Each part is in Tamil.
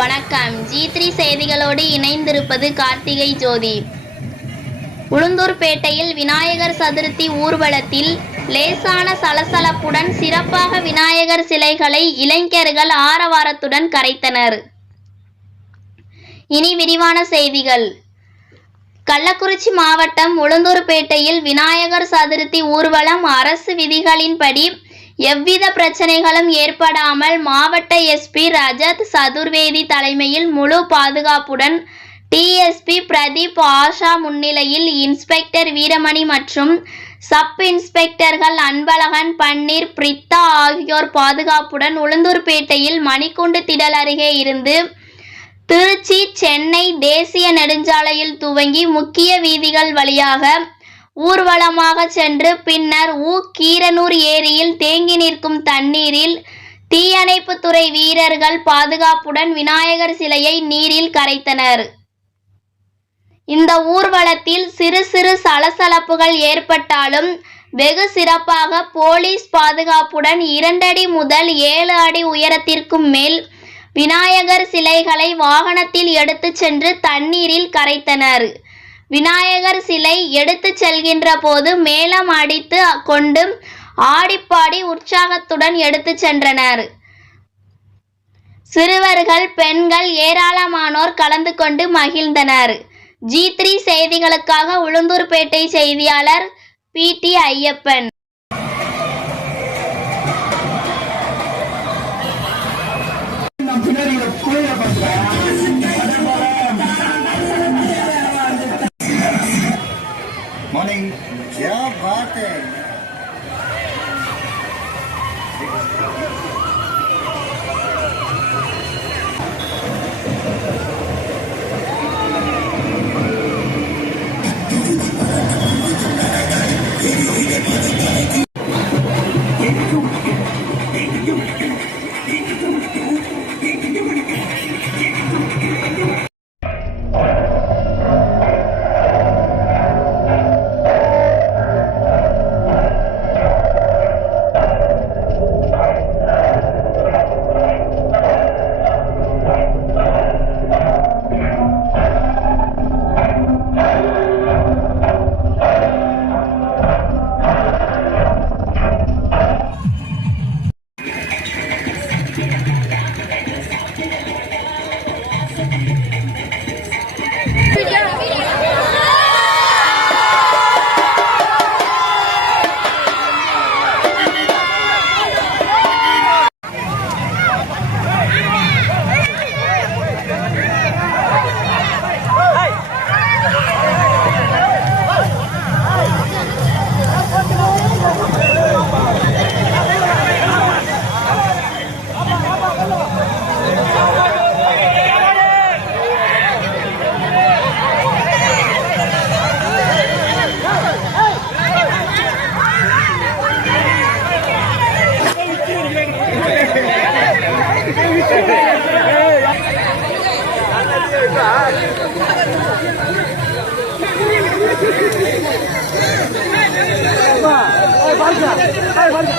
வணக்கம். ஜி த்ரீ செய்திகளோடு இணைந்திருப்பது கார்த்திகை ஜோதி. உளுந்தூர்பேட்டையில் விநாயகர் சதுர்த்தி ஊர்வலத்தில் லேசான சலசலப்புடன் சிறப்பாக விநாயகர் சிலைகளை இளைஞர்கள் ஆரவாரத்துடன் கரைத்தனர். இனி விரிவான செய்திகள். கள்ளக்குறிச்சி மாவட்டம் உளுந்தூர்பேட்டையில் விநாயகர் சதுர்த்தி ஊர்வலம் அரசு விதிகளின்படி எவ்வித பிரச்சனைகளும் ஏற்படாமல் மாவட்ட எஸ்பி ரஜத் சதுர்வேதி தலைமையில் முழு பாதுகாப்புடன் டிஎஸ்பி பிரதீப் ஆஷா முன்னிலையில் இன்ஸ்பெக்டர் வீரமணி மற்றும் சப் இன்ஸ்பெக்டர்கள் அன்பழகன் பன்னீர் பிரித்தா ஆகியோர் பாதுகாப்புடன் உளுந்தூர்பேட்டையில் மணிக்குண்டு திடல் அருகே இருந்து திருச்சி சென்னை தேசிய நெடுஞ்சாலையில் துவங்கி முக்கிய வீதிகள் வழியாக ஊர்வலமாக சென்று பின்னர் ஊ கீரனூர் ஏரியில் தேங்கி நிற்கும் தண்ணீரில் தீயணைப்புத்துறை வீரர்கள் பாதுகாப்புடன் விநாயகர் சிலையை நீரில் கரைத்தனர். இந்த ஊர்வலத்தில் சிறு சிறு சலசலப்புகள் ஏற்பட்டாலும் வெகு சிறப்பாக போலீஸ் பாதுகாப்புடன் இரண்டடி முதல் ஏழு அடி உயரத்திற்கும் மேல் விநாயகர் சிலைகளை வாகனத்தில் எடுத்துச் சென்று தண்ணீரில் கரைத்தனர். விநாயகர் சிலை எடுத்து செல்கின்ற போது மேளம் அடித்து கொண்டு ஆடிப்பாடி உற்சாகத்துடன் எடுத்துச் சென்றனர். சிறுவர்கள் பெண்கள் ஏராளமானோர் கலந்து கொண்டு மகிழ்ந்தனர். ஜி த்ரீ செய்திகளுக்காக உளுந்தூர்பேட்டை செய்தியாளர் பி. டி. ஐயப்பன். 哎，放下！哎，放下！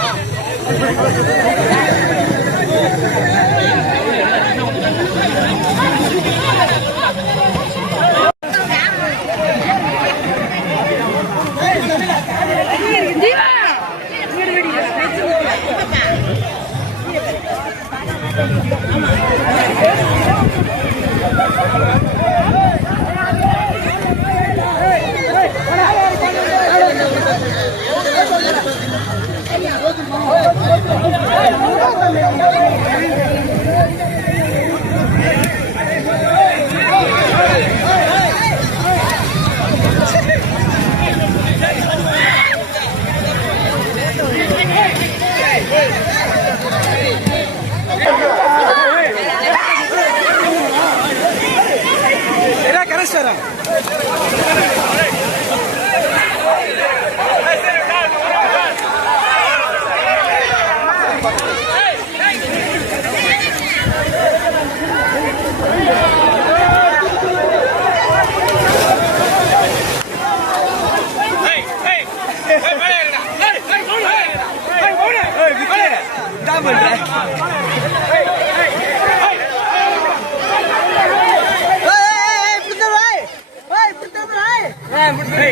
Yeah. ಬಿಡ್ರಿ